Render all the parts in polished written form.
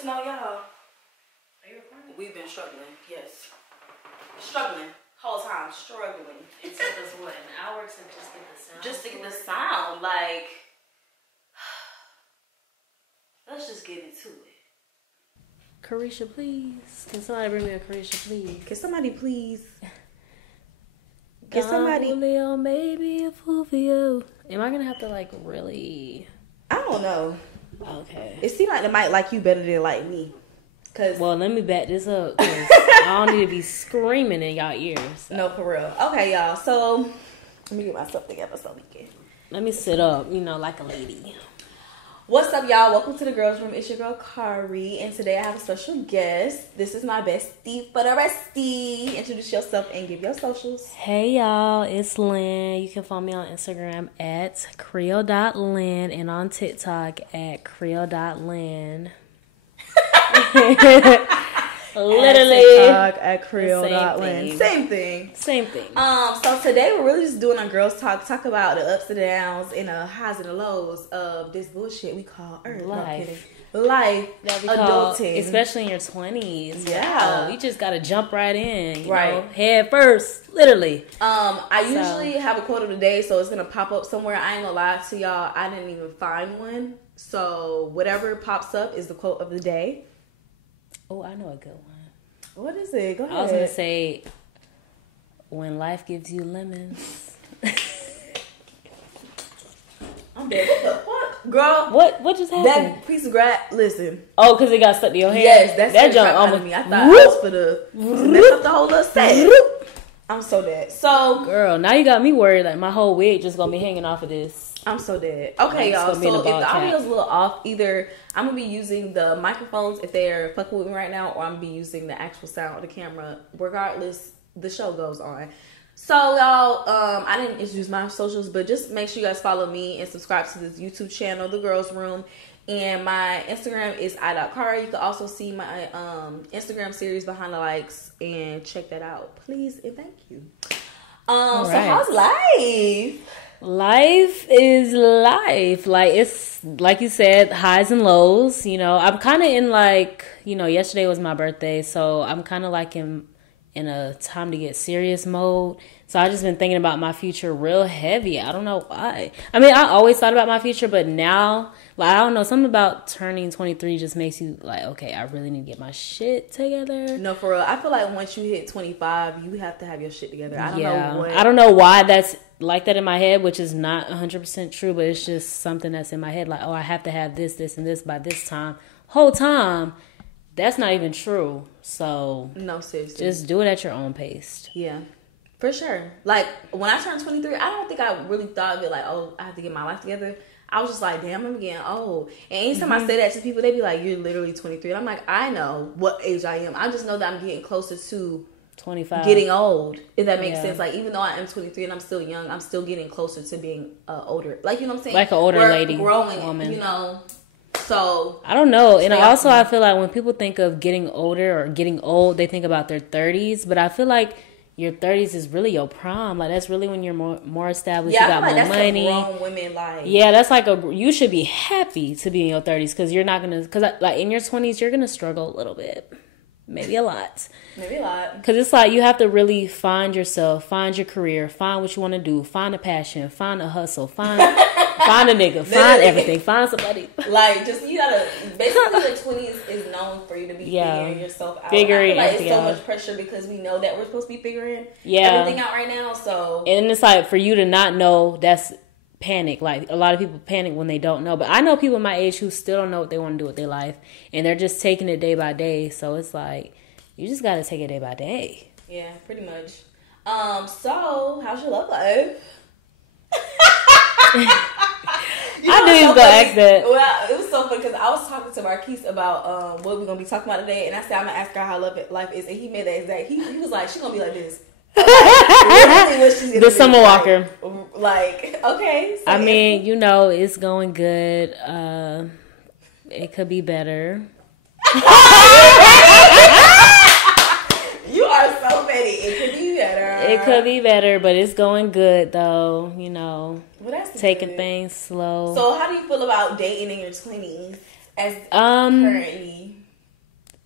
just know y'all. We've been struggling, yes. Struggling. Whole time, struggling. It took us, what, an hour to just get the sound? Just to get the sound, like... Let's just get into it. Carisha, please. Can somebody bring me a Carisha, please? Can somebody please... Can somebody... Leo, maybe a fool for you. Am I gonna have to, like, really... I don't know. Okay. It seems like they might like you better than like me. Well, let me back this up, because I don't need to be screaming in y'all ears. So. No, for real. Okay, y'all. So, let me get myself together so we can... Let me sit up, like a lady. What's up, y'all? Welcome to the Girls Room. It's your girl, Kari. And today I have a special guest. This is my bestie for the restie. Introduce yourself and give your socials. Hey, y'all. It's Lynn. You can follow me on Instagram at Creole.Lynn and on TikTok at Creole.Lynn. Literally at Creole.Lynn. Same thing. So today we're really just doing a girls talk about the ups and downs and the highs and the lows of this bullshit we call life. That we call adulting, especially in your 20s. Yeah, wow. You just gotta jump right in, you know, head first, literally. I usually have a quote of the day, so it's gonna pop up somewhere. I ain't gonna lie to y'all, I didn't even find one, so whatever pops up is the quote of the day. Oh, I know a good one. What is it? Go ahead. I was going to say, when life gives you lemons. I'm dead. What the fuck? Girl. What just happened? That piece of grass, listen. Oh, because it got stuck to your hand? Yes, that jump almost me. I thought it was for the mess up the whole little set. I'm so dead. So. Girl, now you got me worried. Like, my whole wig just going to be hanging off of this. I'm so dead. Okay, y'all. So if the audio's a little off, either I'm going to be using the microphones if they're fucking with me right now, or I'm going to be using the actual sound of the camera. Regardless, the show goes on. So, y'all, I didn't introduce my socials, but just make sure you guys follow me and subscribe to this YouTube channel, The Girls Room. And my Instagram is i.kari. You can also see my Instagram series Behind the Likes and check that out. Please and thank you. So how's life? Life is life. Like, it's like you said, highs and lows. I'm kind of in, like, yesterday was my birthday, so I'm kind of like in a time to get serious mode. So I just been thinking about my future real heavy. I don't know why. I mean, I always thought about my future, but now, like, I don't know, something about turning 23 just makes you like, okay, I really need to get my shit together. No, for real. I feel like once you hit 25, you have to have your shit together. I don't know why that's like that in my head, which is not 100% true, but it's just something that's in my head. Like, oh, I have to have this, and this by this time. Whole time, that's not even true. So, no, seriously. Just do it at your own pace. Yeah. For sure. Like, when I turned 23, I don't think I really thought of it like, oh, I have to get my life together. I was just like, damn, I'm getting old. And anytime I say that to people, they be like, you're literally 23. And I'm like, I know what age I am. I just know that I'm getting closer to 25. Getting old, if that makes sense. Like, even though I am 23 and I'm still young, I'm still getting closer to being older. Like, you know what I'm saying? Like an older lady. Growing, woman. So I don't know. And also, I feel like when people think of getting older or getting old, they think about their 30s. But I feel like your 30s is really your prime. Like, that's really when you're more established. Yeah, you got I feel like more that's money. Grown women, like. Yeah, that's like you should be happy to be in your 30s because you're not gonna. Because like in your 20s, you're gonna struggle a little bit, maybe a lot. Because it's like you have to really find yourself, find your career, find what you want to do, find a passion, find a hustle, find a nigga, find everything, find somebody. Like, just, you gotta, basically your 20s is known for you to be figuring yourself out. Figuring I feel like it's so much pressure because we know that we're supposed to be figuring everything out right now, so. And it's like, for you to not know, that's panic. Like, a lot of people panic when they don't know, but I know people my age who still don't know what they want to do with their life, and they're just taking it day by day, so it's like, you just gotta take it day by day. Yeah, pretty much. So, how's your love life? I knew you was gonna ask that. Well, it was so funny because I was talking to Marquise about what we're gonna be talking about today, and I said I'm gonna ask her how life is, and he made that exact. He was like, she's gonna be like this. The Summer Walker. Like, okay. So I mean, it's going good. It could be better. You are so petty. It could be better. It could be better, but it's going good though. Well, that's taking good. Things slow. So, how do you feel about dating in your 20s as currently?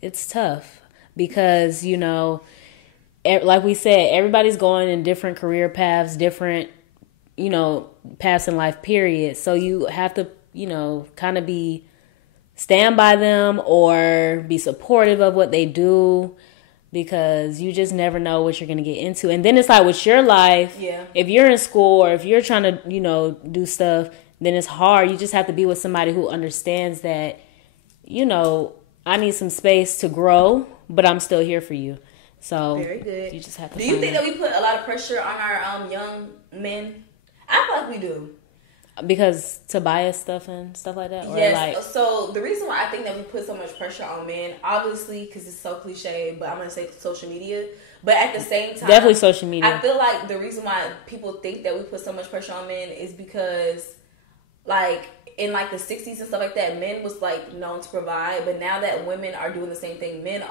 it's tough because, you know, like we said, everybody's going in different career paths, different, you know, paths in life, period. So you have to, you know, kind of stand by them or be supportive of what they do, because you just never know what you're going to get into. And then it's like with your life, if you're in school or if you're trying to, you know, do stuff, then it's hard. You just have to be with somebody who understands that, you know, I need some space to grow, but I'm still here for you. So very good. You just have to. Do you think that we put a lot of pressure on our young men? I feel like we do. Because to buy us stuff and stuff like that? Or yes. Like, so the reason why I think that we put so much pressure on men, obviously, because it's so cliche, but I'm going to say social media. But at the same time, definitely social media. I feel like the reason why people think that we put so much pressure on men is because, like, in like the 60s and stuff like that, men was like known to provide, but now that women are doing the same thing, men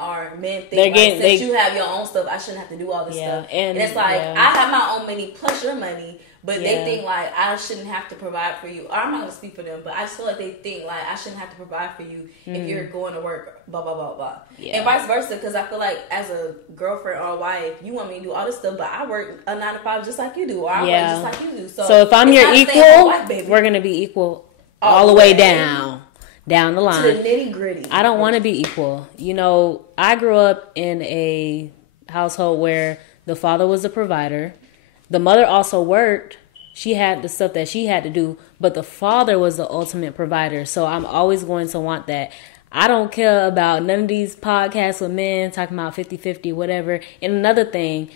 think since you have your own stuff, I shouldn't have to do all this stuff. And it's like, I have my own money plus your money, but they think like I shouldn't have to provide for you. Or I'm not gonna speak for them, but I just feel like they think like I shouldn't have to provide for you if you're going to work, blah blah blah blah, and vice versa. Because I feel like as a girlfriend or a wife, you want me to do all this stuff, but I work a 9 to 5 just like you do, or I work just like you do. So if I'm your equal, we're gonna be equal all the way down the line to the nitty gritty. I don't want to be equal. You know, I grew up in a household where the father was the provider. The mother also worked. She had the stuff that she had to do, but the father was the ultimate provider. So I'm always going to want that. I don't care about none of these podcasts with men talking about 50-50, whatever. And another thing,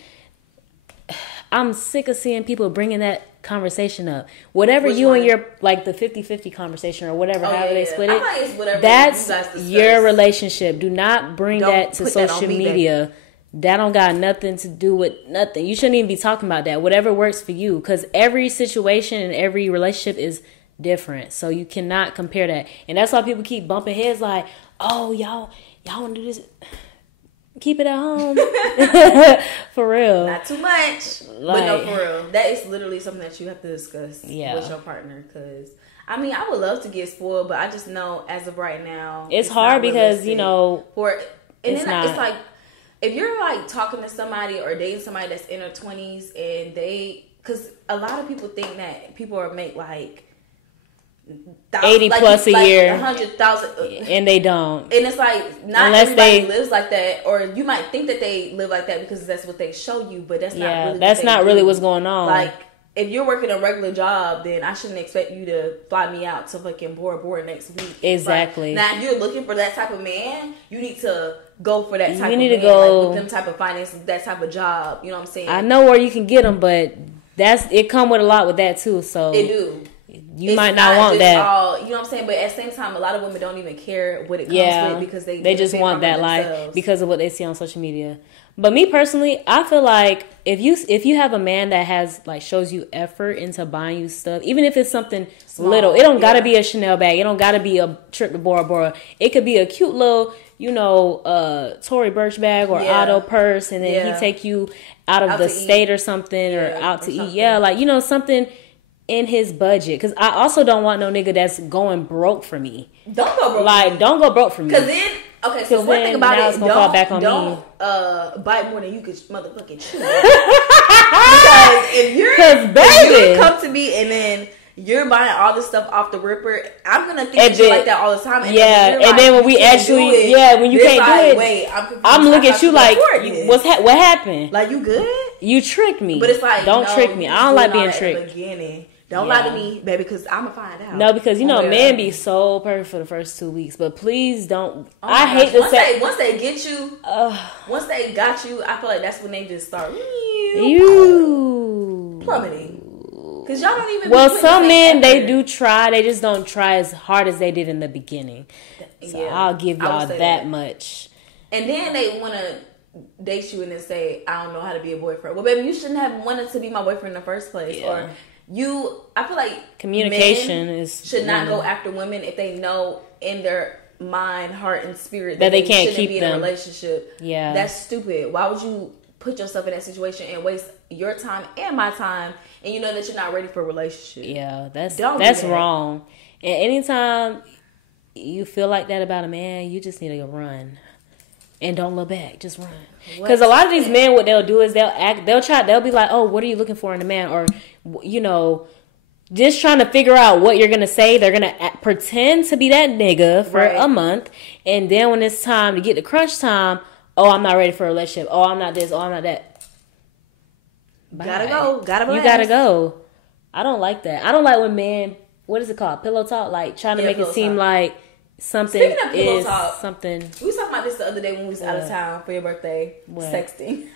I'm sick of seeing people bringing that conversation up. Whatever you and your, like the 50-50 conversation or whatever, however they split it, that's your relationship. Do not bring that to social media. That don't got nothing to do with nothing. You shouldn't even be talking about that. Whatever works for you, because every situation and every relationship is different. So you cannot compare that. And that's why people keep bumping heads like, oh, y'all want to do this? Keep it at home. For real. Not too much. But no, for real. That is literally something that you have to discuss with your partner. Because, I mean, I would love to get spoiled, but I just know as of right now, it's hard because, you know, it's like, if you're like talking to somebody or dating somebody that's in their 20s and because a lot of people think that people are make like 80 plus a year, 100,000, and they don't. And it's like not everybody lives like that, or you might think that they live like that because that's what they show you, but that's not really what's going on. Like, if you're working a regular job, then I shouldn't expect you to fly me out to fucking Bora Bora next week. Exactly. Like, now, if you're looking for that type of man, you need to go for that type of man. You need to go like, with them type of finances, that type of job. You know what I'm saying? I know where you can get them, but it come with a lot with that too. So it do. You might not want that. You know what I'm saying? But at the same time, a lot of women don't even care what it comes with because they just want that life because of what they see on social media. But me personally, I feel like if you have a man that has like shows you effort into buying you stuff, even if it's something little, it don't gotta be a Chanel bag, it don't gotta be a trip to Bora Bora. It could be a cute little, you know, Tory Burch bag or Otto purse, and then he take you out of the state or something, or out to eat. Yeah, like, you know, something in his budget. Because I also don't want no nigga that's going broke for me. Don't go broke. Like, don't go broke for me. Because then, okay, so one thing about it, don't bite more than you could motherfucking chew. Because if you come to me and then you're buying all this stuff off the ripper, I'm gonna think you like that all the time. And then when we actually, when you can't do it, wait, I'm looking at you like, what happened? Like, you good? You tricked me. But it's like, don't trick me. I don't like being tricked. Don't lie to me, baby, because I'm going to find out. No, because, you know, men be so perfect for the first 2 weeks. But please don't. I hate to say. Once they get you, once they got you, I feel like that's when they just start plummeting. Because y'all don't even. Well, some men, they do try. They just don't try as hard as they did in the beginning. So I'll give y'all that much. And then they want to date you and then say, I don't know how to be a boyfriend. Well, baby, you shouldn't have wanted to be my boyfriend in the first place. Yeah. Or I feel like communication should not go after women if they know in their mind, heart, and spirit that they can't keep be them in a relationship. Yeah, that's stupid. Why would you put yourself in that situation and waste your time and my time, and you know that you're not ready for a relationship? Yeah, that's wrong. And anytime you feel like that about a man, you just need to run. And don't look back. Just run. Because a lot of these men, what they'll do is they'll be like, oh, what are you looking for in a man? Or, you know, just trying to figure out what you're going to say. They're going to pretend to be that nigga for a month. And then when it's time to get to crunch time, oh, I'm not ready for a relationship. Oh, I'm not this. Oh, I'm not that. Bye. Gotta go. You gotta go. I don't like that. I don't like when men, what is it called? Pillow talk? Like trying to make it seem like something is talk, something. We was talking about this the other day when we was out of town for your birthday. Sexting.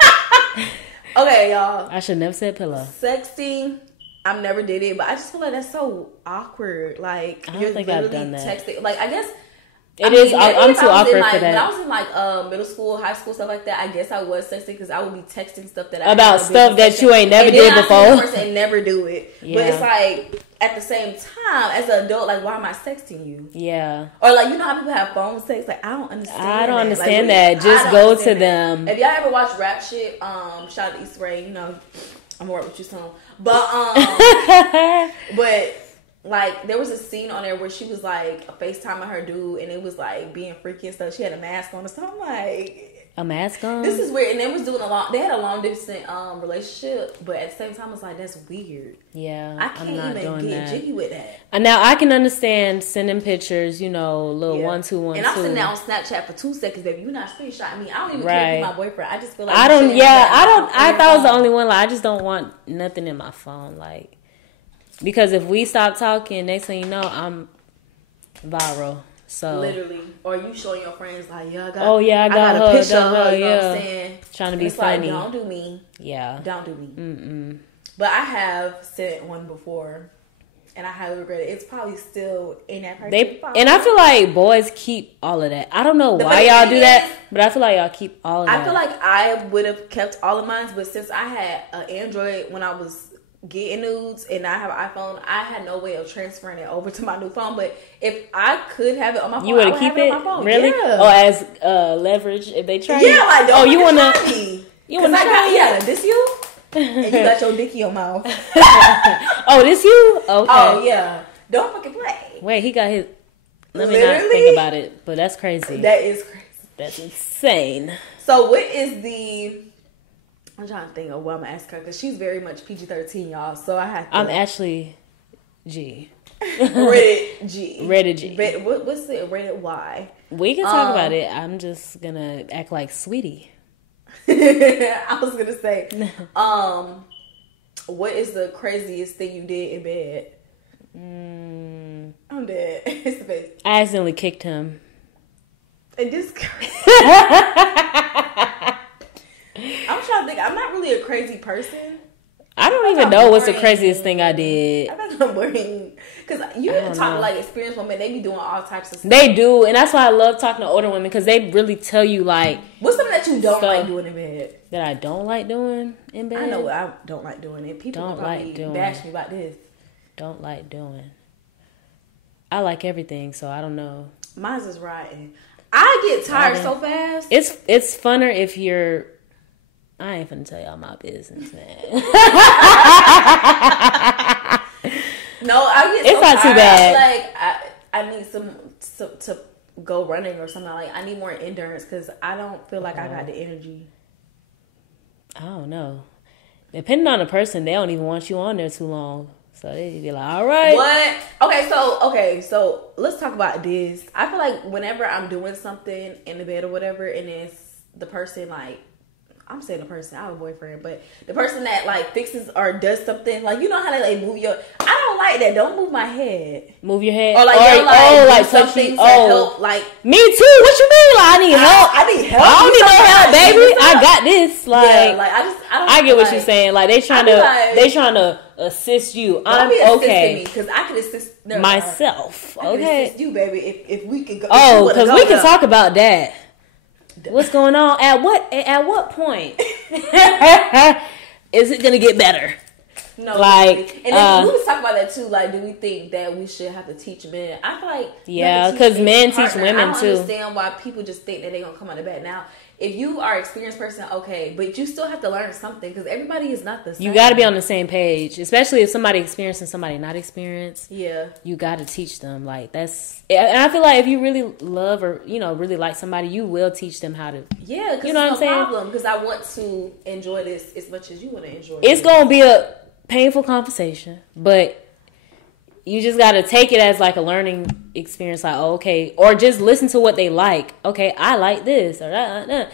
Okay, y'all. I should never said pillow. Sexting. I never did it, but I just feel like that's so awkward. Like I don't think I've done that. Texting. Like I guess I'm too awkward for that. When I was in like middle school, high school, stuff like that, I guess I was texting because I would be texting stuff that about stuff that you ain't never did before. And never do it. Yeah. But it's like at the same time, as an adult, like why am I texting you? Yeah. Or like you know how people have phone sex? Like I don't understand. I don't understand that. Just go to them. If y'all ever watch rap shit, shout out to Issa Rae. You know, I'm gonna work with you soon. But but. Like, there was a scene on there where she was, like, FaceTiming her dude, and it was, like, being freaky and stuff. She had a mask on and stuff. I'm like... A mask on? This is weird. And they was doing they had a long-distance relationship, but at the same time, it's like, that's weird. Yeah, I can't even get jiggy with that. And now, I can understand sending pictures, you know, little 1, 2, 1, 2. And I'm sitting there on Snapchat for 2 seconds, baby. You're not screenshotting me. I don't even care if you're my boyfriend. I just feel like... I thought I was the only one. Like, I just don't want nothing in my phone, like... Because if we stop talking, next thing you know, I'm viral. So literally, or you showing your friends like, I got a picture of her. You know what I'm saying? Trying to be funny. Like, don't do me. Yeah, don't do me. Mm-mm. But I have sent one before, and I highly regret it. It's probably still in that person. And I feel like boys keep all of that. I don't know why y'all do that, but I feel like y'all keep all of that. I feel like I would have kept all of mine, but since I had an Android when I was getting nudes and I have an iPhone, I had no way of transferring it over to my new phone. But if I could have it on my phone, you would keep it on my phone. Really? Yeah. Or as leverage if they try? Yeah, like don't you wanna try me. You wanna try? Yeah, this you? And you got your dick in your mouth. Oh, this you? Okay. Oh yeah. Don't fucking play. Wait, he got his. Let me not think about it, but that's crazy. That is crazy. That's insane. So what is the? I'm trying to think of what I'm gonna ask her because she's very much PG-13, y'all. So I have to. I'm actually G. Rated G. Rated G. What's it? Rated Y. We can talk about it. I'm just gonna act like sweetie. I was gonna say, what is the craziest thing you did in bed? I'm dead. It's the face. I accidentally kicked him. And this. I'm trying to think. I'm not really a crazy person. I don't even know what's the craziest thing I did. I think I'm boring. Because you talk to like experienced women, they be doing all types of stuff. They do, and that's why I love talking to older women because they really tell you like what's something that you don't like doing in bed. That I don't like doing in bed. I know what I don't like doing, and people don't like doing. Bash me about this. Don't like doing. I like everything, so I don't know. Mine's is riding. I get tired so fast. It's funner if you're. I ain't finna tell y'all my business, man. No, I get. It's not tired. too bad. Like I need some to go running or something. Like I need more endurance because I don't feel like I got the energy. I don't know. Depending on the person, they don't even want you on there too long. So they be like, all right. What? Okay, so let's talk about this. I feel like whenever I'm doing something in the bed or whatever, and it's the person like, I'm saying the person, I have a boyfriend, but the person that like fixes or does something, like you know how they like move your, I don't like that. Don't move my head. Move your head. Or like, like something to help. Like me too. What you mean? Like I need help. I need help. I don't need no help, baby. I got this. Like, yeah, like I get what you're saying. Like they trying to assist you. I'm okay because I can assist myself. I can assist you, baby. If we could go. Oh, because we can talk about that. What's going on? At what point is it gonna get better? No, like, and then we was talking about that too. Like, do we think that we should have to teach men? I feel like because men teach women I don't too. understand why people just think that they're gonna come out of bed now. If you are an experienced person, okay, but you still have to learn something because everybody is not the same. You got to be on the same page, especially if somebody experienced and somebody not experienced. Yeah, you got to teach them. Like that's, and I feel like if you really love or really like somebody, you will teach them how to. Yeah, because you know what I'm saying? Problem because I want to enjoy this as much as you want to enjoy. It's gonna be a painful conversation, but you just got to take it as like a learning experience. Like, oh, okay, or just listen to what they like. Okay, I like this or that,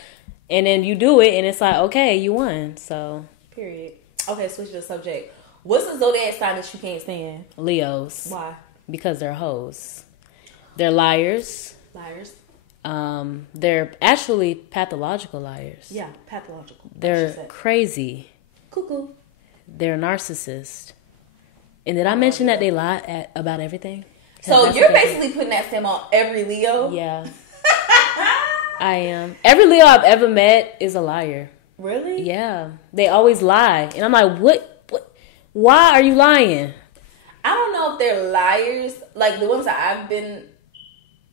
and then you do it, and it's like, okay, you won. So, period. Okay, switch the subject. What's the zodiac sign that you can't stand? Leos. Why? Because they're hoes. They're liars. Liars. They're actually pathological liars. Yeah, pathological. They're crazy. Cuckoo. They're narcissists. And did I mention that they lie about everything? So you're basically putting that stamp on every Leo? Yeah. I am. Every Leo I've ever met is a liar. Really? Yeah. They always lie. And I'm like, what? Why are you lying? I don't know if they're liars. Like the ones that I've been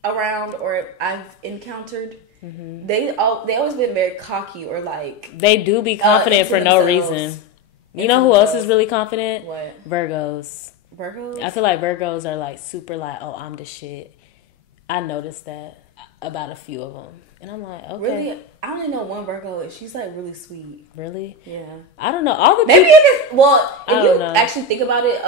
around or I've encountered. Mm-hmm. They always been very cocky or like... They do be confident for no reason. You know who else is really confident? What? Virgos. Virgos? I feel like Virgos are like super like, oh, I'm the shit. I noticed that about a few of them. And I'm like, okay. Really? I only know one Virgo and she's like really sweet. Really? Yeah. I don't know. All the maybe people, if you actually think about it,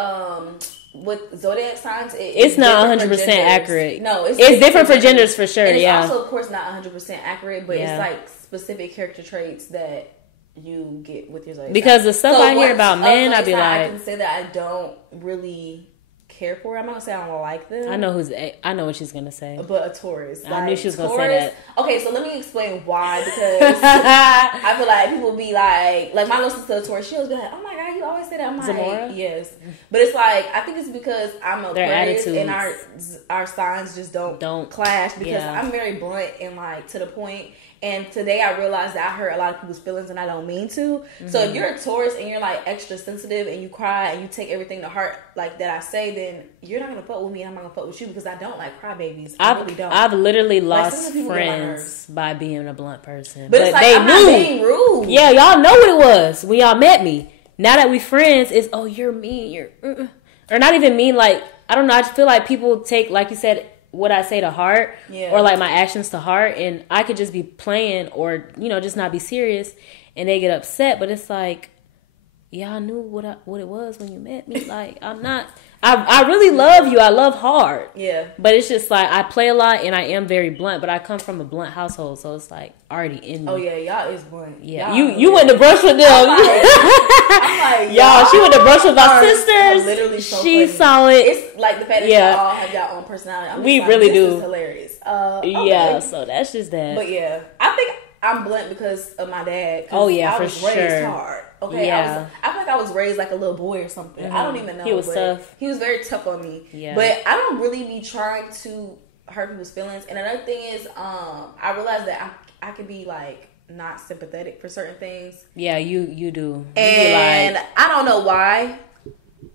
with zodiac signs, it's not 100% accurate. No, it's different for genders for sure. And it's yeah. also, of course, not 100% accurate, but it's like specific character traits that you get with your zodiac. Because the stuff I hear about men, I'd be like, I can say that I don't really care for. I'm not gonna say I don't like them. I know what she's gonna say. But a Taurus. I knew she was gonna say that. Okay, so let me explain why. Because I feel like people be like my little sister Taurus, she always be like, "Oh my god, you always say that." I'm Zamora? like, yes, but it's like I think it's because I'm a Their Aquarius attitudes. and our signs just don't clash because I'm very blunt and like to the point. And today I realized that I hurt a lot of people's feelings and I don't mean to. Mm-hmm. So if you're a Taurus and you're like extra sensitive and you cry and you take everything to heart like that I say, then you're not going to fuck with me and I'm not going to fuck with you because I don't like crybabies. I really don't. I've literally lost friends by being a blunt person. But it's like, I'm not being rude. Yeah, y'all know what it was when y'all met me. Now that we friends, it's, oh, you're mean. You're or not even mean. Like, I don't know. I just feel like people take, like you said, what I say to heart or like my actions to heart, and I could just be playing or just not be serious and they get upset, but it's like y'all knew what it was when you met me. Like I really love you. I love hard. Yeah. But it's just like I play a lot and I am very blunt, but I come from a blunt household, so it's like already in me. Oh yeah, y'all is blunt. Yeah. You went to brunch with them. I'm like y'all, she went to brunch with my sisters. Literally so She's funny. solid. It's like the fact that y'all all have y'all own personality. We really do. This is hilarious. Okay. Yeah, so that's just that. But yeah, I think I'm blunt because of my dad. Oh yeah, I was raised hard. Okay, yeah. I feel like I was raised like a little boy or something. Mm-hmm. I don't even know. He was tough. He was very tough on me. Yeah. But I don't really be trying to hurt people's feelings. And another thing is, I realized that I can be like not sympathetic for certain things. Yeah, you do. And I don't know why.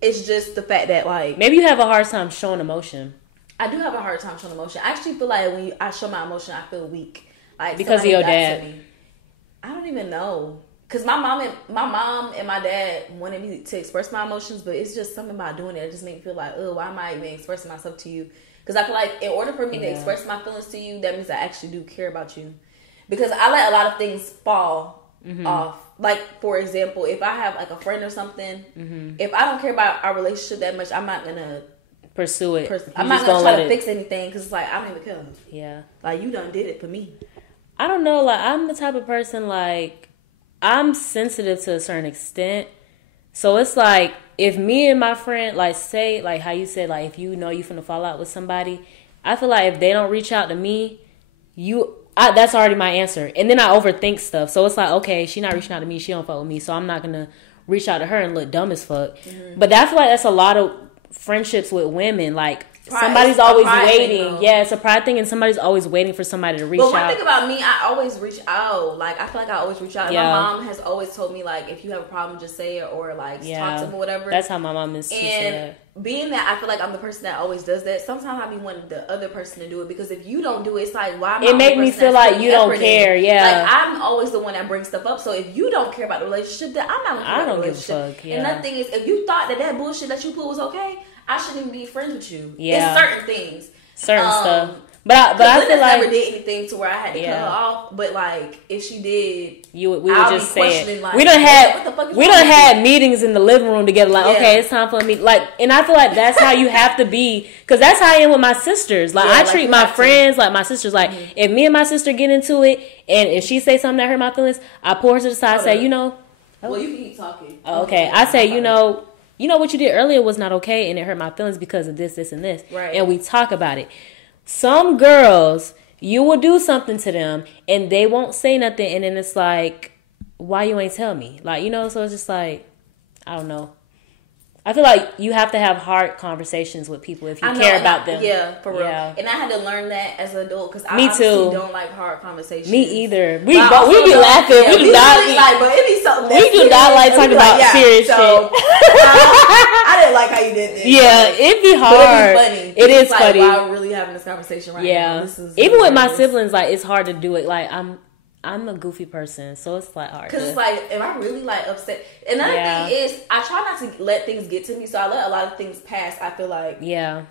It's just the fact that like maybe you have a hard time showing emotion. I do have a hard time showing emotion. I actually feel like when I show my emotion, I feel weak. Like because of your dad. I don't even know. Cause my mom and my dad wanted me to express my emotions, but it's just something about doing it that just makes me feel like, oh, why am I even expressing myself to you? Because I feel like in order for me to express my feelings to you, that means I actually do care about you. Because I let a lot of things fall off. Like for example, if I have like a friend or something, if I don't care about our relationship that much, I'm not gonna pursue it. I'm not gonna try to fix anything because it's like I don't even care. Yeah, like you done did it for me. I don't know. Like I'm the type of person like. I'm sensitive to a certain extent. So it's like, if me and my friend, like say, like how you said, like if you know you finna fall out with somebody, I feel like if they don't reach out to me, that's already my answer. And then I overthink stuff. So it's like, okay, she not reaching out to me, she don't fuck with me, so I'm not gonna reach out to her and look dumb as fuck. Mm-hmm. But I feel like that's a lot of friendships with women. Like, somebody's always waiting. Yeah, it's a pride thing, and somebody's always waiting for somebody to reach out. But one thing about me, I always reach out. Like, I feel like I always reach out. And my mom has always told me, like, if you have a problem, just say it, or like talk to them or whatever. That's how my mom is too. And being that I feel like I'm the person that always does that, sometimes I be wanting the other person to do it, because if you don't do it, it's like, why am I it make me feel like you don't care. Like, I'm always the one that brings stuff up. So if you don't care about the relationship, then I'm not gonna care about the relationship. Give a fuck. And the thing is, if you thought that bullshit that you put was okay, I shouldn't even be friends with you. Yeah, it's certain things, certain stuff. But I feel like never did anything to where I had to cut her off. But like, if she did, we would just say it. Like, we done had meetings in the living room together. Like, okay, it's time for me. Like, and I feel like that's how you have to be, because that's how I am with my sisters. Like, I treat my friends like my sisters. Like, if me and my sister get into it, and if she say something that hurt my feelings, I pull her to the side, and say, well, you can keep talking. Okay, I say, you know what you did earlier was not okay, and it hurt my feelings because of this, and this. Right. And we talk about it. Some girls, you will do something to them, and they won't say nothing, and then it's like, why you ain't tell me? Like, so it's just like, I don't know. I feel like you have to have hard conversations with people if you care about them. Yeah, for real. Yeah. And I had to learn that as an adult, because I honestly don't like hard conversations. Me either. We be laughing. Yeah, we do not like, but it be something. We do not like talking about serious shit. I didn't like how you did this. Yeah, it'd be hard. But it be funny. It is funny. Like, wow, we're really having this conversation right now. Even with my siblings, like, it's hard to do it. Like, I'm a goofy person, so it's like hard. Because it's like, am I really like upset? Another thing is, I try not to let things get to me, so I let a lot of things pass. I feel like,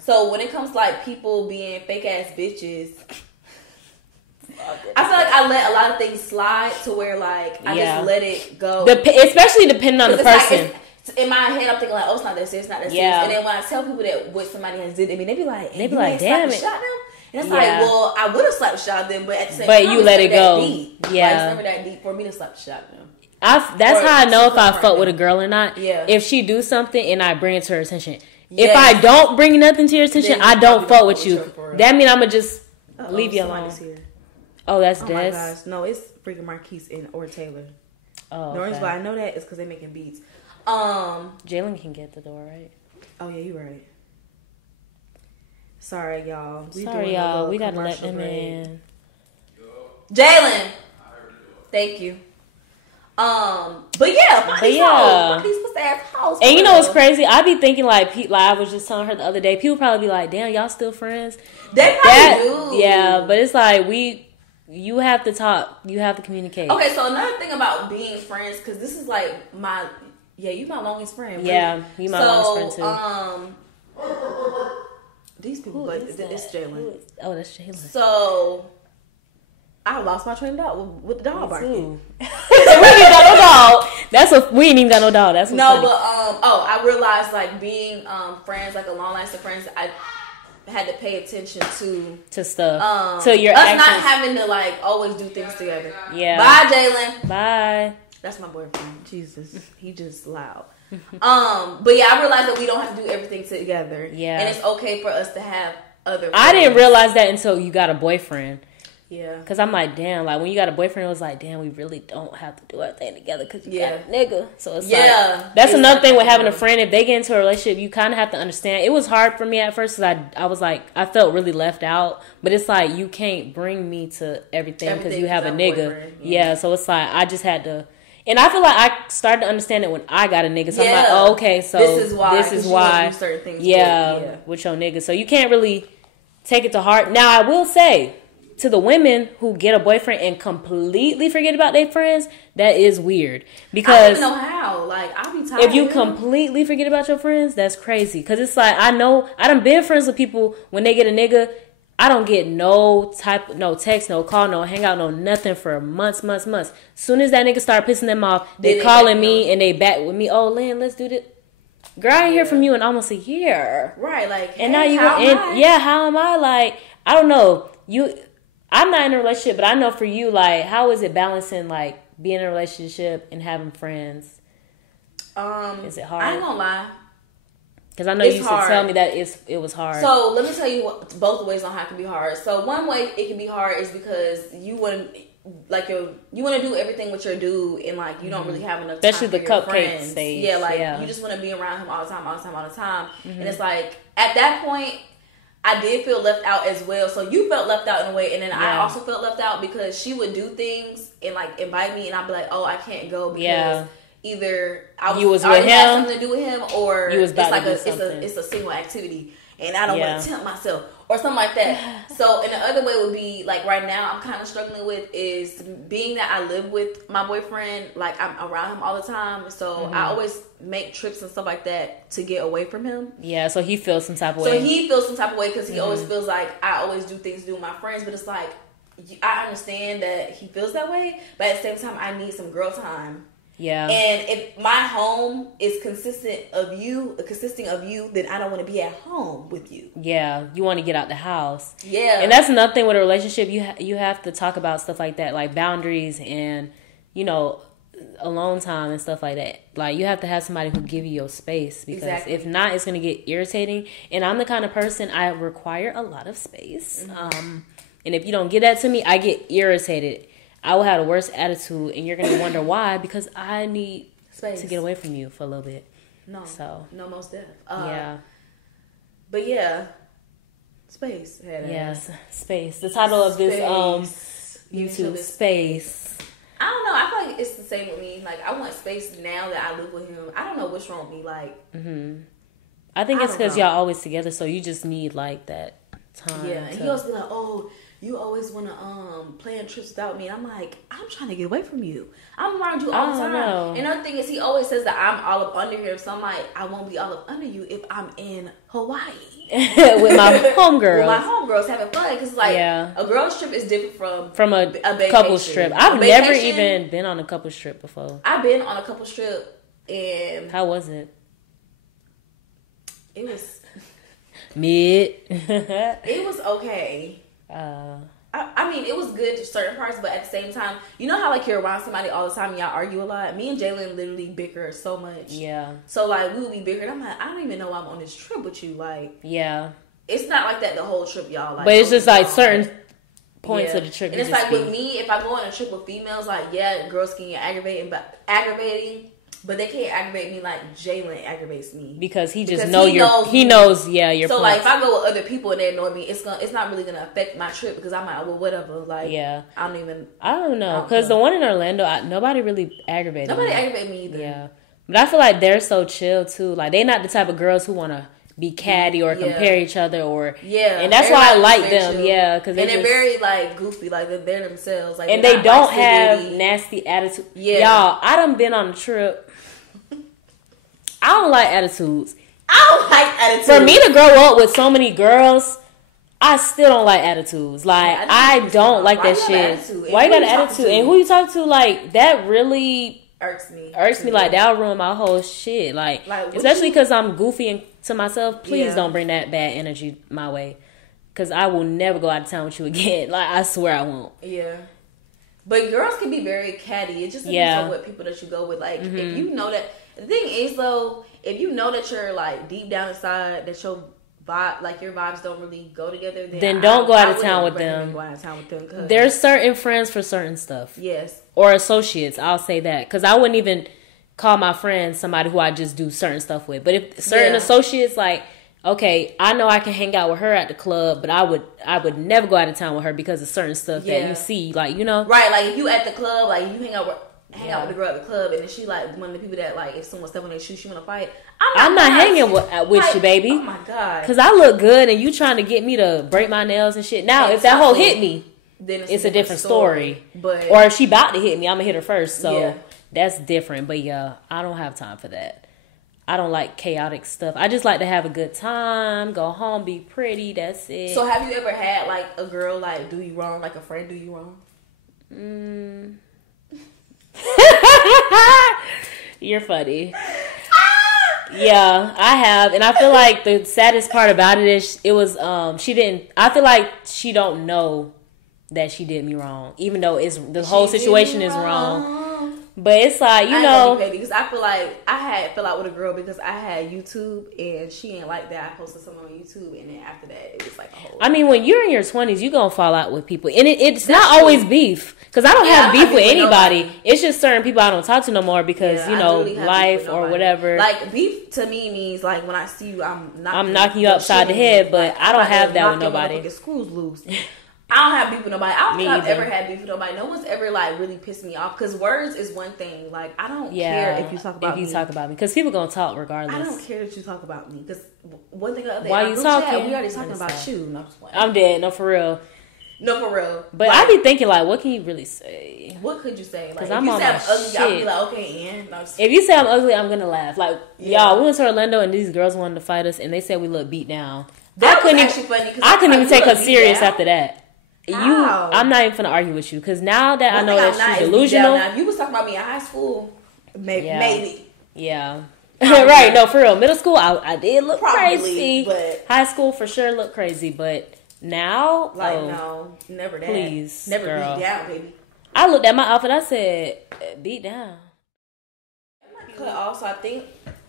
So when it comes to like people being fake ass bitches, I feel like I let a lot of things slide to where like I just let it go. Especially depending on the person. Like, in my head, I'm thinking like, oh, it's not that serious, it's not that serious. And then when I tell people that what somebody has did, I mean, they be like, damn it. Shot them? And it's like, well, I would have slapped the shot them, but at the same time, you let it go. Deep. Yeah, like, it's never that deep for me to slap the shot them. That's how I know if I fuck with a girl or not. Yeah. If she do something and I bring it to her attention. Yes. If I don't bring nothing to your attention, I don't fuck with you. That mean I'm gonna just leave you alone. Here. Oh, that's Des. Oh my gosh, no, it's freaking Marquise or Taylor. Oh, the reason why I know that is because they're making beats. Jalen can get the door, right? Oh yeah, you're right. Sorry, y'all. We gotta let them in. Jalen, thank you. But yeah, fuck these ass hoes. And you know what's crazy? I be thinking like I was just telling her the other day. People probably be like, "Damn, y'all still friends?" They probably do. Yeah, but it's like you have to talk. You have to communicate. Okay, so another thing about being friends, because this is like you my longest friend. Really. Yeah, you my longest friend too. These people, but it's Jalen. Oh, that's Jalen. So I lost my train of thought with the dog barking. We ain't got no dog. We ain't even got no dog. That's what's funny. But I realized like being friends, like a long lasting friends, I had to pay attention to stuff. To your us actions. Not having to like always do things together. Yeah. Bye, Jalen. Bye. That's my boyfriend. Jesus, he just loud. But yeah, I realized that we don't have to do everything together. Yeah, and it's okay for us to have other friends. I didn't realize that until you got a boyfriend. Yeah, because I'm like, damn, like when you got a boyfriend, it was like, damn, we really don't have to do everything together because you got a nigga. So it's like, that's another thing with having a friend. If they get into a relationship, you kind of have to understand. It was hard for me at first because I was like, I felt really left out. But it's like, you can't bring me to everything because you have a nigga. Yeah, so it's like, I just had to. And I feel like I started to understand it when I got a nigga. So I'm like, oh, okay, so this is why. Do certain things with your nigga. So you can't really take it to heart. Now, I will say, to the women who get a boyfriend and completely forget about their friends, that is weird. Because I don't know how. Like, I be tired. If you completely forget about your friends, that's crazy. Because it's like, I done been friends with people when they get a nigga. I don't get no text, no call, no hangout, no nothing for months. Soon as that nigga start pissing them off, they calling me and they back with me. Oh, Lynn, let's do this. Girl, I ain't hear from you in almost a year. Right, like, and now how am I? Like, I don't know. I'm not in a relationship, but I know for you, like, how is it balancing, like, being in a relationship and having friends? Is it hard? I ain't gonna lie. Because I know you used to tell me that it was hard. So let me tell you both ways on how it can be hard. So one way it can be hard is because you want to do everything with your dude, and like you don't really have enough time especially for the your cupcake friends. stage. Yeah, like you just want to be around him all the time, and it's like at that point, I did feel left out as well. So you felt left out in a way, and then I also felt left out because she would do things and like invite me, and I'd be like, oh, I can't go because either I was already had something to do with him, or it's like it's a single activity, and I don't want to tempt myself or something like that. So, and the other way would be like right now I'm kind of struggling with is being that I live with my boyfriend, like I'm around him all the time, so I always make trips and stuff like that to get away from him. Yeah, so he feels some type of way. So he feels some type of way because he always feels like I always do things to do with my friends, but it's like I understand that he feels that way, but at the same time I need some girl time. Yeah. And if my home is consisting of you, then I don't want to be at home with you. Yeah, you want to get out the house. Yeah. And that's another thing with a relationship. You have to talk about stuff like that, like boundaries and, you know, alone time and stuff like that. Like, you have to have somebody who give you your space, because if not, it's going to get irritating. And I'm the kind of person, I require a lot of space. And if you don't give that to me, I get irritated. I will have the worst attitude, and you're going to wonder why, because I need space to get away from you for a little bit. No, most definitely. But yeah, space. Yes, space. The title of this YouTube, Space. I don't know. I feel like it's the same with me. Like, I want space now that I live with him. I don't know what's wrong with me. Like, I think it's because y'all always together, so you just need like that time. Yeah, and he always be like, oh, you always want to plan trips without me. And I'm like, I'm trying to get away from you. I'm around you all the time. Know. And another thing is, he always says that I'm all up under him. So I'm like, I won't be all up under you if I'm in Hawaii with my homegirls. With my homegirls having fun, because like a girl's trip is different from a couple's trip. I've never even been on a couple's trip before. I've been on a couple's trip, and how was it? It was mid. It was okay. I mean, it was good to certain parts, but at the same time, you know how like you're around somebody all the time and y'all argue a lot? Me and Jalen literally bicker so much. Yeah. So like, we would be bickering. I'm like, I don't even know why I'm on this trip with you. Like, yeah. It's not like that the whole trip, y'all. Like, but it's just like certain points of the trip. And it's like with me, if I go on a trip with females, like, yeah, girls can get aggravating, but they can't aggravate me like Jalen aggravates me, because he knows your so points. Like, if I go with other people and they annoy me, it's not really gonna affect my trip, because I'm like, well, whatever. Like, I don't know, because the one in Orlando, nobody really aggravated me either. Yeah, but I feel like they're so chill too. Like, they're not the type of girls who want to be catty or compare each other, or and that's why I like them. Chill. Yeah, because they're very like goofy, like they're themselves, like, and they don't have nasty attitude. Yeah, y'all, I done been on a trip. I don't like attitudes. For me to grow up with so many girls, I still don't like attitudes. Like, I don't like that shit. Why you got an attitude? And who you talk to, like, that really irks me. Like, that'll ruin my whole shit. Like especially because I'm goofy and to myself. Please don't bring that bad energy my way, because I will never go out of town with you again. Like, I swear I won't. Yeah. But girls can be very catty. It just depends on what people that you go with. Like, if you know that. The thing is, though, if you know that you're like deep down inside that your vibe, like your vibes don't really go together, then don't go out of town with them. There's certain friends for certain stuff. Yes. Or associates. I'll say that, because I wouldn't even call my friend somebody who I just do certain stuff with. But if certain associates, like, okay, I know I can hang out with her at the club, but I would never go out of town with her because of certain stuff that you see, like, you know, right? Like, if you at the club, like, you hang out with the girl at the club, and then she like one of the people that, like, if someone step on their shoe, she want to fight. I'm not hanging with like, you, baby. Oh my god! Because I look good, and you trying to get me to break my nails and shit. Now, if that hoe hit me, then it's a different story. But or if she about to hit me, I'm gonna hit her first. So that's different. But yeah, I don't have time for that. I don't like chaotic stuff. I just like to have a good time, go home, be pretty. That's it. So have you ever had like a girl like do you wrong, like a friend do you wrong? You're funny. Yeah, I have, and I feel like the saddest part about it is it was she didn't. I feel like she don't know that she did me wrong, even though it's the whole situation is wrong. But it's like, you know, because I feel like I fell out with a girl because I had YouTube and she ain't like that. I posted something on YouTube, and then after that it was like a whole. I mean, when you're in your 20s, you gonna fall out with people, and it's not always beef. Because I don't have beef with anybody. It's just certain people I don't talk to no more because, you know, life or whatever. Like, beef to me means, like, when I see you, I'm knocking you upside the head, but I don't have that with nobody. Screws loose. I don't have beef with nobody. I don't think I've ever had beef with nobody. No one's ever, like, really pissed me off. Because words is one thing. Like, I don't care if you talk about me. Because people going to talk regardless. I don't care that you talk about me. Because one thing or other, why you talking? We already talking about you. No, I'm dead. No, for real. No, for real. But like, I be thinking, like, what can you really say? What could you say? Like, if I'm you say I'm ugly, shit. I'll be like, okay, Ann. No, if you say I'm ugly, I'm going to laugh. Like, y'all, we went to Orlando and these girls wanted to fight us and they said we look beat down. That was actually funny. I couldn't even take her serious after that. I'm not even gonna argue with you because now that I know that she's delusional. Now, if you was talking about me in high school, maybe. Yeah. Right. No, for real. Middle school, I did look crazy. But high school for sure looked crazy. But now, no, never that. Please, never girl. Beat down, baby. I looked at my outfit. I said, beat down. Cut off. So I think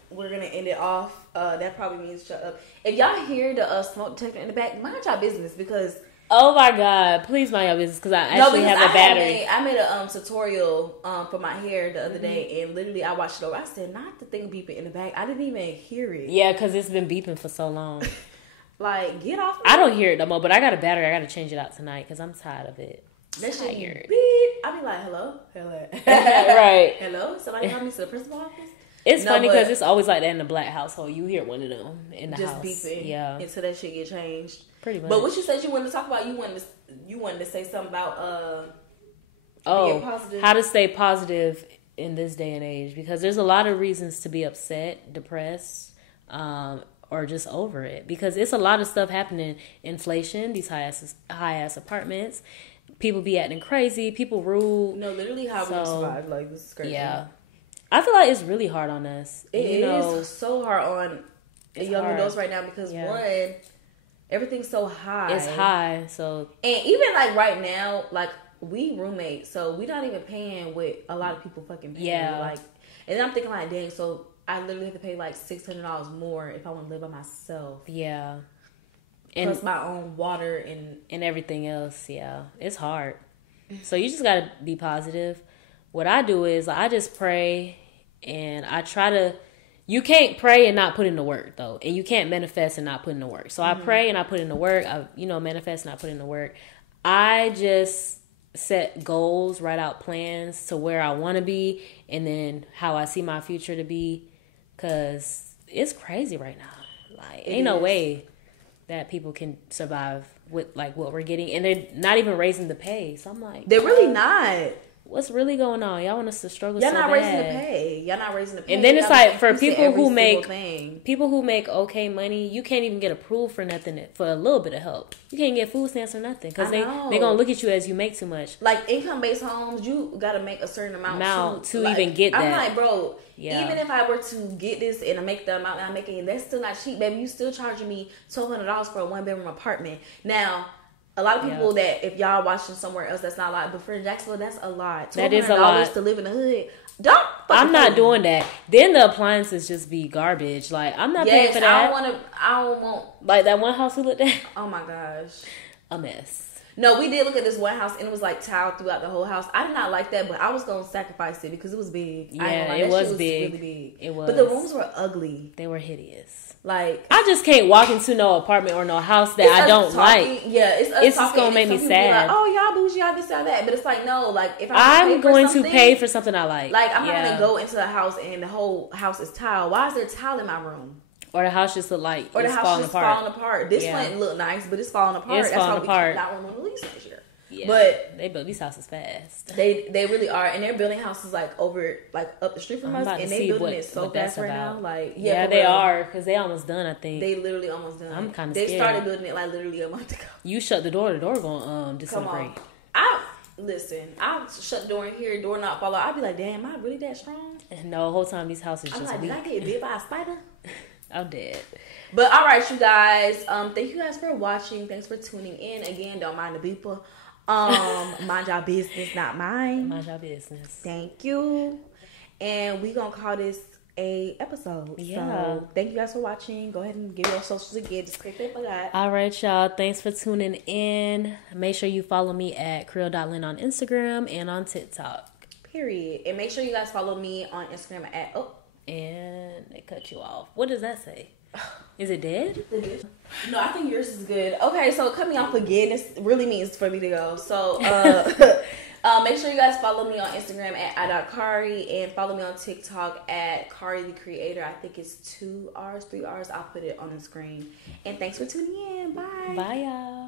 we're gonna end it off. That probably means shut up. If y'all hear the smoke detector in the back, mind y'all business because. Oh my God! Please mind your business because I actually have a battery. I made a tutorial for my hair the other day, and literally I watched it over. I said, "Not the thing beeping in the back." I didn't even hear it. Yeah, because it's been beeping for so long. Like, get off. I don't hear it no more, but I got a battery. I got to change it out tonight because I'm tired of it. That shit beep. I be like, "Hello, right? Hello, somebody call me to the principal office." It's funny because it's always like that in the black household. You hear one of them in the house, just beeping, until that shit get changed. Pretty much. But what you said you wanted to talk about, you wanted to say something about being positive. How to stay positive in this day and age because there's a lot of reasons to be upset, depressed, or just over it because it's a lot of stuff happening. Inflation, these high ass apartments, people be acting crazy, people rude. No, literally how we survive. Like, this is crazy. Yeah. I feel like it's really hard on us. It is so hard on young adults right now because one, everything's so high. It's high, so and even like right now, like we roommates, so we not even paying what a lot of people fucking pay. Yeah. Like, and then I'm thinking like, dang, so I literally have to pay like $600 more if I want to live by myself. Yeah, and plus my own water and everything else. Yeah, it's hard. So you just gotta be positive. What I do is I just pray. And I try to, you can't pray and not put in the work though. And you can't manifest and not put in the work. So I pray and I put in the work. I, manifest and I put in the work. I just set goals, write out plans to where I want to be. And then how I see my future to be. Cause it's crazy right now. Like, ain't no way that people can survive with like what we're getting. And they're not even raising the pay. So I'm like. They're really not. What's really going on? Y'all want us to struggle Y'all so not bad. Y'all not raising the pay. And then it's like for people who make okay money, you can't even get approved for nothing for a little bit of help. You can't get food stamps or nothing because they're gonna look at you as you make too much. Like income-based homes, you gotta make a certain amount to like, even get that. I'm like, bro, even if I were to get this and I make the amount I'm making, that's still not cheap, baby. You still charging me $1,200 for a 1-bedroom apartment. Now. A lot of people that if y'all watching somewhere else, that's not a lot. But for Jacksonville, that's a lot. That is a lot to live in the hood. I'm not doing that. Then the appliances just be garbage. Like I'm not paying for that. I don't want like that one house we looked at. Oh my gosh, a mess. No, we did look at this one house and it was like tiled throughout the whole house. I did not like that, but I was gonna sacrifice it because it was big. Yeah, it was big. Really big. It was. But the rooms were ugly. They were hideous. Like I just can't walk into no apartment or no house that I don't like. Yeah, it's just gonna make me sad. Like, oh, y'all bougie, y'all this, y'all that. But it's like no, like if I'm going to pay for something I like. Like I'm not gonna go into a house and the whole house is tile. Why is there tile in my room? Or the house just look like or the house just falling apart. This one look nice, but it's falling apart. It's falling apart. That's why we keep not renewing the lease next year. Yeah, but they build these houses fast. They really are, and they're building houses like up the street from us, and they building it so fast right now. Like they are because they almost done. I think they literally almost done. I'm kind of scared. They started building it like literally a month ago. You shut the door gonna disintegrate. I shut the door in here, door not fall out. I'd be like, damn, am I really that strong? No, the whole time these houses I'm just like, weak. did I get bit by a spider? I'm dead. But all right, you guys. Thank you guys for watching. Thanks for tuning in. Again, don't mind the beeper. Mind your business, not mine. Mind your business. Thank you. And we gonna call this a episode. Yeah. So thank you guys for watching. Go ahead and give your socials again, just in case they forgot. All right, y'all. Thanks for tuning in. Make sure you follow me at Creole.Lynn on Instagram and on TikTok. Period. And make sure you guys follow me on Instagram at and they cut you off. What does that say? Is it dead? No, I think yours is good. Okay, so cut me off again. This really means for me to go. So make sure you guys follow me on Instagram at @Kari and follow me on TikTok at Kari the Creator. I think it's 2 R's, 3 R's. I'll put it on the screen. And thanks for tuning in. Bye. Bye, y'all.